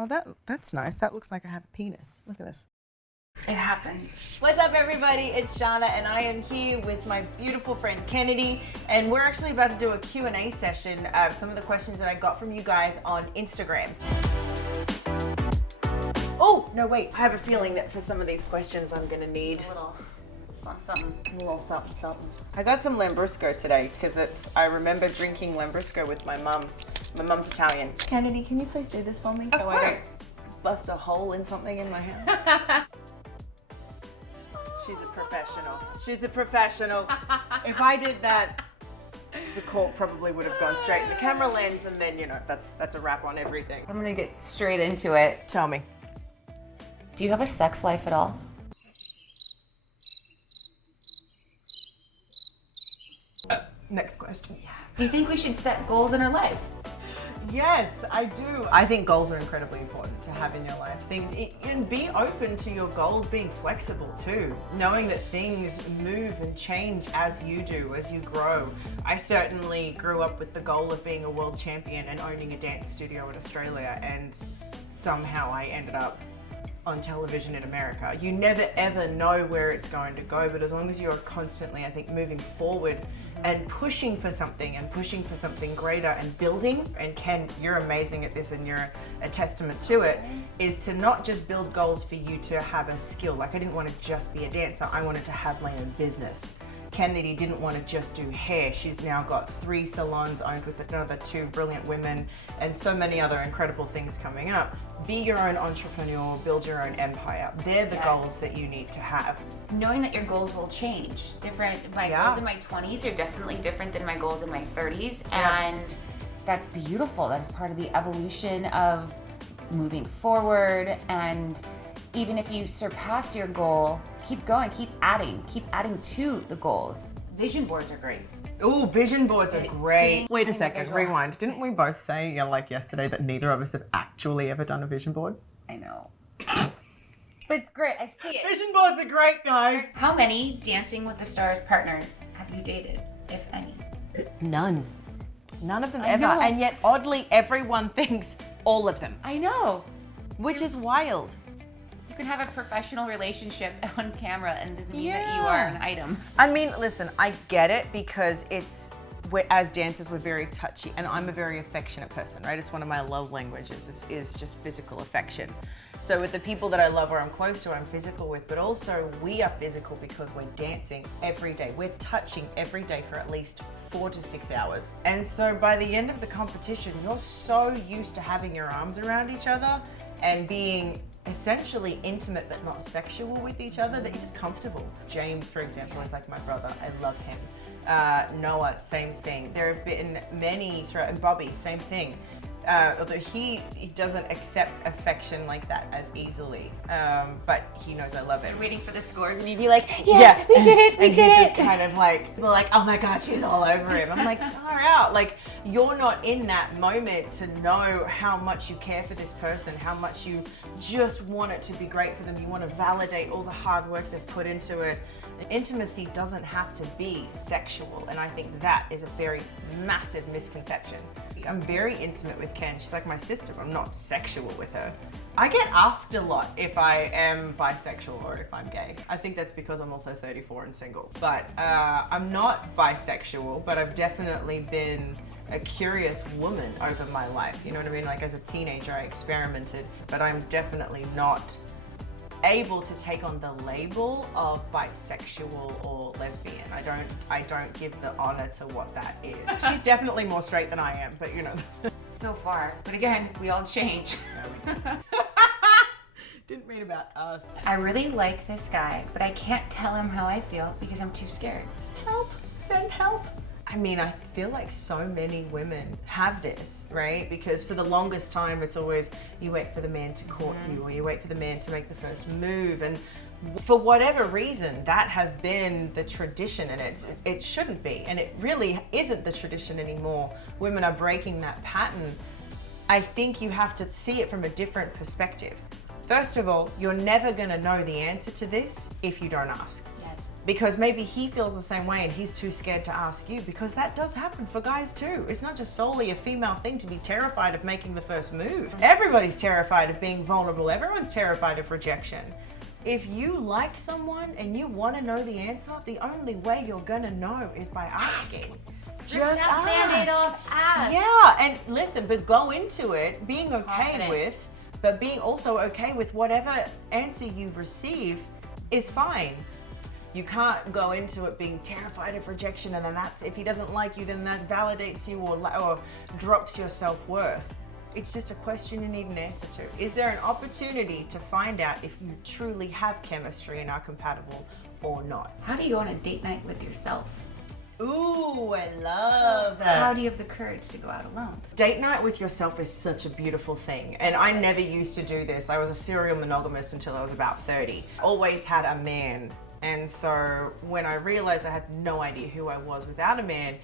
Oh, that's nice. That looks like I have a penis. Look at this. It happens. What's up, everybody? It's Sharna, and I am here with my beautiful friend Kennedy, and we're actually about to do a Q&A session of some of the questions that I got from you guys on Instagram. Oh, no, wait. I have a feeling that for some of these questions, I'm going to need A little something. a little something. I got some Lambrusco today because I remember drinking Lambrusco with my mum. My mum's Italian. Kennedy, can you please do this for me Of course. Bust a hole in something in my house? She's a professional. She's a professional. If I did that, the cork probably would have gone straight in the camera lens, and then, you know, that's a wrap on everything. I'm gonna get straight into it. Tell me. Do you have a sex life at all? Next question. Do you think we should set goals in our life? Yes, I do. I think goals are incredibly important to have in your life. And be open to your goals being flexible too. Knowing that things move and change as you do, as you grow. I certainly grew up with the goal of being a world champion and owning a dance studio in Australia, and somehow I ended up on television in America. You never ever know where it's going to go, but as long as you're constantly, I think, moving forward and pushing for something greater and building, and Ken, you're amazing at this and you're a testament to it, is to not just build goals for you to have a skill. Like, I didn't want to just be a dancer, I wanted to have my own business. Kennedy didn't want to just do hair. She's now got 3 salons owned with another 2 brilliant women and so many other incredible things coming up. Be your own entrepreneur, build your own empire. They're the goals that you need to have. Knowing that your goals will change. My goals in my 20s are definitely different than my goals in my 30s. And that's beautiful. That is part of the evolution of moving forward. And even if you surpass your goal, keep going, keep adding to the goals. Vision boards are great. Ooh, vision boards are great. Wait a second, visual. rewind. Didn't we both say, like yesterday, that neither of us have actually ever done a vision board? I know. But it's great, I see it. Vision boards are great, guys. How many Dancing with the Stars partners have you dated, if any? None. None of them I ever. know. And yet, oddly, everyone thinks all of them, I know. which is wild. You can have a professional relationship on camera and it doesn't mean that you are an item. I mean, listen, I get it because as dancers, we're very touchy, and I'm a very affectionate person, right? It's one of my love languages is just physical affection. So with the people that I love or I'm close to, I'm physical with, but also we are physical because we're dancing every day. We're touching every day for at least 4 to 6 hours. And so by the end of the competition, you're so used to having your arms around each other and being essentially intimate but not sexual with each other that you're just comfortable. James, for example, is like my brother. I love him. Noah, same thing. There have been many throughout, and Bobby, same thing. Although he doesn't accept affection like that as easily, but he knows I love it. You're waiting for the scores and you'd be like, yes, we did it, we did he's it. just kind of like, we're like, oh my God, she's all over him. I'm like, far out. Like, you're not in that moment to know how much you care for this person, how much you just want it to be great for them. You want to validate all the hard work they've put into it. Intimacy doesn't have to be sexual, and I think that is a very massive misconception. I'm very intimate with Ken. She's like my sister. I'm not sexual with her. I get asked a lot if I am bisexual or if I'm gay. I think that's because I'm also 34 and single. But I'm not bisexual, but I've definitely been a curious woman over my life. You know what I mean? Like, as a teenager, I experimented, but I'm definitely not able to take on the label of bisexual or lesbian. I don't give the honor to what that is. She's definitely more straight than I am, but you know. So far, but again, we all change. No, we don't. Didn't mean about us. I really like this guy, but I can't tell him how I feel because I'm too scared. Help, send help. I mean, I feel like so many women have this, right? Because for the longest time, it's always, you wait for the man to court you, or you wait for the man to make the first move. And for whatever reason, that has been the tradition, and it shouldn't be. And it really isn't the tradition anymore. Women are breaking that pattern. I think you have to see it from a different perspective. First of all, you're never gonna know the answer to this if you don't ask. Yes. because maybe he feels the same way and he's too scared to ask you, because that does happen for guys too. It's not just solely a female thing to be terrified of making the first move. Everybody's terrified of being vulnerable. Everyone's terrified of rejection. If you like someone and you want to know the answer, the only way you're gonna know is by asking. Just ask. Band-Aid off, ask. Yeah, and listen, but go into it being okay Confident. with, but being also okay with whatever answer you receive is fine. You can't go into it being terrified of rejection, and then that's, if he doesn't like you, then that validates you or drops your self-worth. It's just a question you need an answer to. Is there an opportunity to find out if you truly have chemistry and are compatible or not? How do you go on a date night with yourself? Ooh, I love that. How do you have the courage to go out alone? Date night with yourself is such a beautiful thing. And I never used to do this. I was a serial monogamist until I was about 30. Always had a man. And so when I realized I had no idea who I was without a man,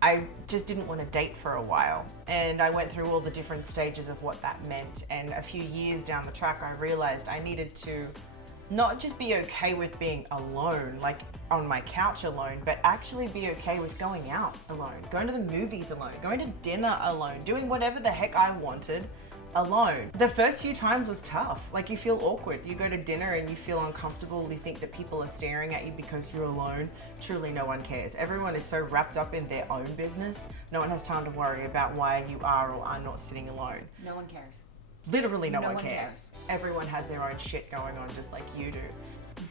I just didn't want to date for a while. And I went through all the different stages of what that meant. And a few years down the track, I realized I needed to not just be okay with being alone, like on my couch alone, but actually be okay with going out alone, going to the movies alone, going to dinner alone, doing whatever the heck I wanted alone. The first few times was tough. Like, you feel awkward. You go to dinner and you feel uncomfortable. You think that people are staring at you because you're alone. Truly, no one cares. Everyone is so wrapped up in their own business. No one has time to worry about why you are or are not sitting alone. No one cares. Literally no one cares. Everyone has their own shit going on just like you do.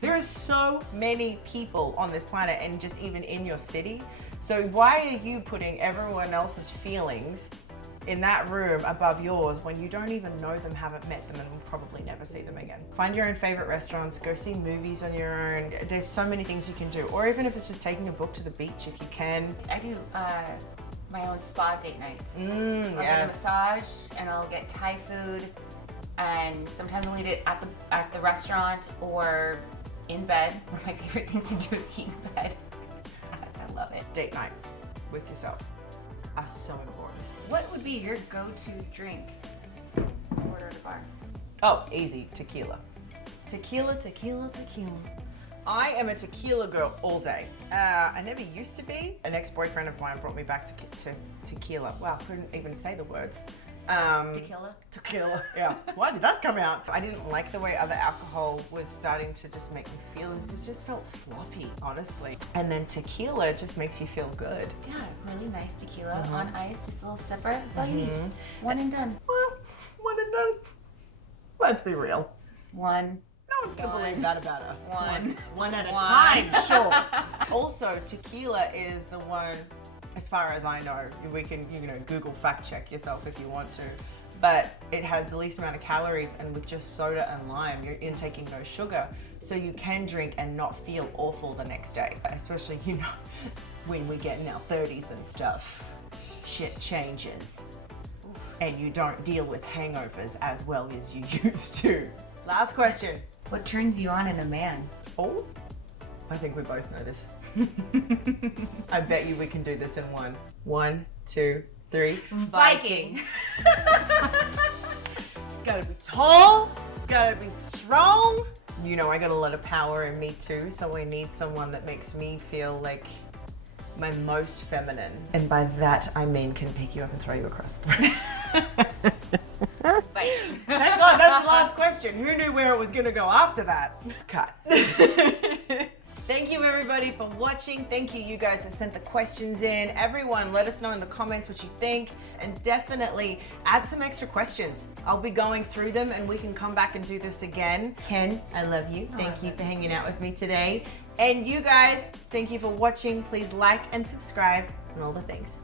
There are so many people on this planet, and just even in your city. So why are you putting everyone else's feelings in that room above yours when you don't even know them, haven't met them, and will probably never see them again? Find your own favorite restaurants, go see movies on your own. There's so many things you can do. Or even if it's just taking a book to the beach if you can. I do my own spa date nights. I'll get a Yes. massage and I'll get Thai food, and sometimes I'll eat it at the restaurant or in bed. One of my favorite things to do is eat in bed. I love it. Date nights with yourself are so important. What would be your go-to drink to order at a bar? Oh, easy, tequila. Tequila, tequila, tequila. I am a tequila girl all day. I never used to be. An ex-boyfriend of mine brought me back to tequila. Wow, couldn't even say the words. Tequila? Tequila, yeah. Why did that come out? I didn't like the way other alcohol was starting to just make me feel, it just felt sloppy, honestly. And then tequila just makes you feel good. Yeah, really nice tequila on ice, just a little sipper. That's all you need. One and done. Well, one and done. Let's be real. One. No one's gonna believe that about us. One at a One. time, sure. Also, tequila is the one, as far as I know, we can, Google fact check yourself if you want to, but it has the least amount of calories, and with just soda and lime, you're intaking no sugar. So you can drink and not feel awful the next day. Especially, when we get in our 30s and stuff, shit changes. And you don't deal with hangovers as well as you used to. Last question. What turns you on in a man? Oh, I think we both know this. I bet you we can do this in one. 1, 2, 3. Viking. It's gotta be tall. It's gotta be strong. I got a lot of power in me too, so I need someone that makes me feel like my most feminine. And by that, I mean can pick you up and throw you across the room. Thank God, that's the last question. Who knew where it was gonna go after that? Cut. Thank you everybody for watching. Thank you guys that sent the questions in. Everyone, let us know in the comments what you think, and definitely add some extra questions. I'll be going through them and we can come back and do this again. Ken, I love you. Thank you for hanging out with me today. And you guys, thank you for watching. Please like and subscribe and all the things.